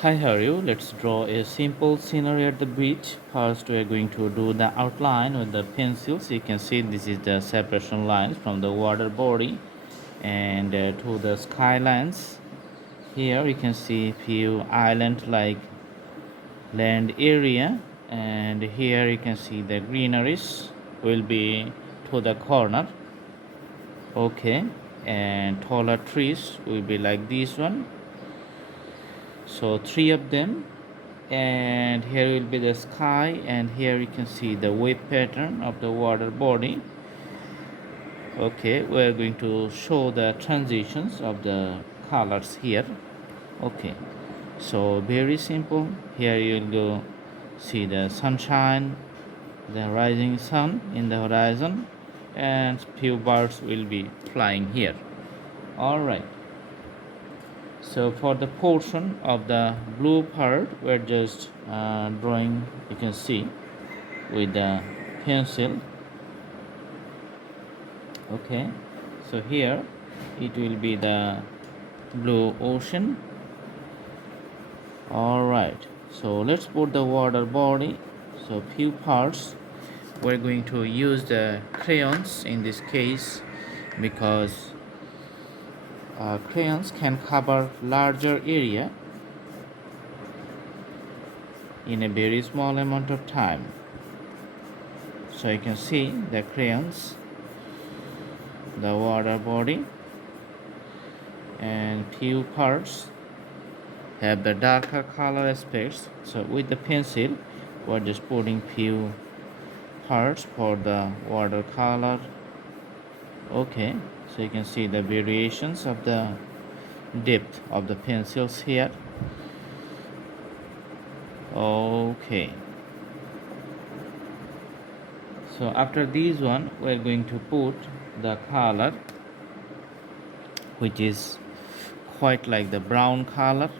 Hi, how are you? Let's draw a simple scenery at the beach. First, we are going to do the outline with the pencils. You can see this is the separation lines from the water body and to the skylines. Here you can see few island like land area, and here you can see the greeneries will be to the corner. Okay, and taller trees will be like this one. So three of them, and here will be the sky, and here you can see the wave pattern of the water body. Okay, we are going to show the transitions of the colors here. Okay, so very simple. Here you will go see the sunshine, the rising sun in the horizon, and few birds will be flying here. All right, so for the portion of the blue part, we're just drawing, you can see, with the pencil. Okay, so here it will be the blue ocean. All right, so let's put the water body. So few parts, we're going to use the crayons in this case, because crayons can cover larger area in a very small amount of time. So you can see the crayons, the water body, and few parts have the darker color aspects. So with the pencil, we're just putting few parts for the watercolor. Okay, so you can see the variations of the depth of the pencils here. Okay, so after this one, we're going to put the color, which is quite like the brown color.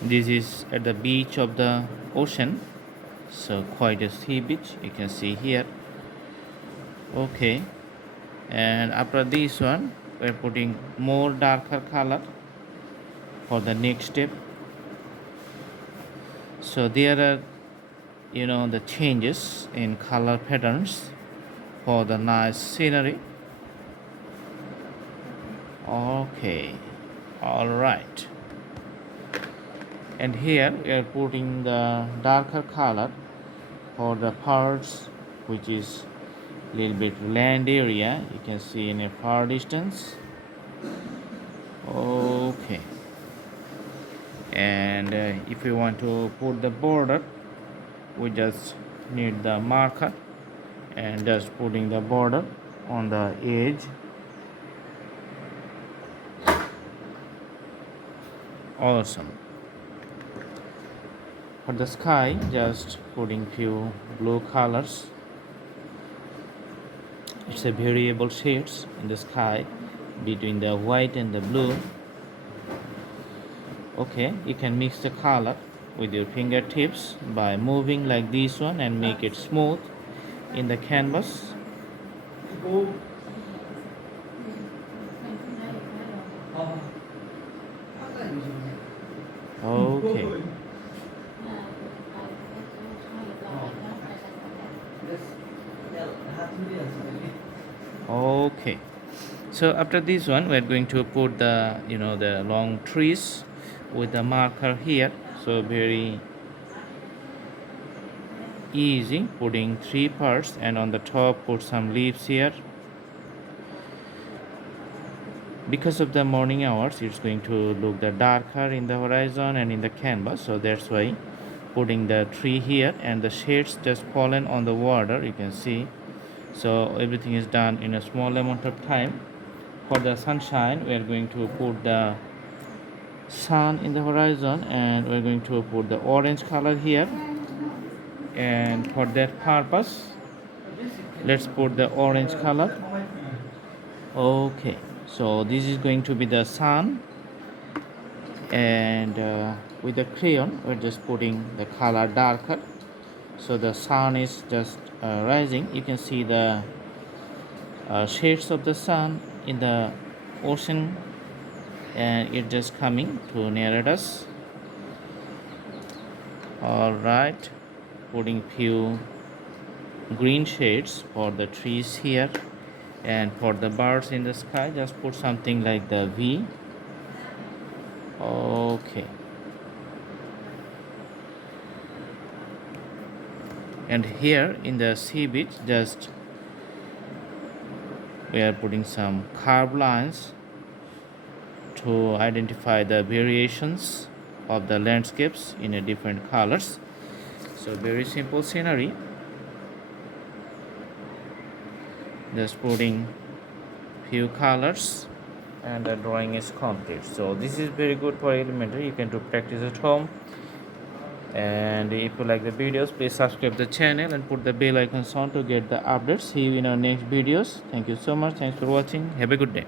This is at the beach of the ocean, so quite a sea beach, you can see here. Okay, and after this one, we're putting more darker color for the next step. So there are, the changes in color patterns for the nice scenery. Okay, all right, and here we are putting the darker color for the parts which is little bit land area, you can see in a far distance. Okay, and if you want to put the border, we just need the marker and just putting the border on the edge. Awesome. For the sky, just putting few blue colors. It's a variable shades in the sky between the white and the blue. Okay, you can mix the color with your fingertips by moving like this one and make it smooth in the canvas. Okay. Okay, so after this one, we're going to put the long trees with the marker here. So very easy, putting three parts, and on the top put some leaves here. Because of the morning hours, it's going to look the darker in the horizon and in the canvas, so that's why putting the tree here, and the shades just fallen on the water, you can see. So everything is done in a small amount of time. For the sunshine, we are going to put the sun in the horizon, and we're going to put the orange color here, and for that purpose, let's put the orange color. Okay, so this is going to be the sun, and with the crayon we're just putting the color darker, so the sun is just rising. You can see the shades of the sun in the ocean and it just coming to near at us. All right, putting few green shades for the trees here, and for the birds in the sky just put something like the V. Okay, and here in the sea beach just we are putting some curved lines to identify the variations of the landscapes in a different colors. So very simple scenery, just putting few colors and the drawing is complete. So this is very good for elementary, you can do practice at home. And if you like the videos, please subscribe the channel and put the bell icons on to get the updates. See you in our next videos. Thank you so much, thanks for watching, have a good day.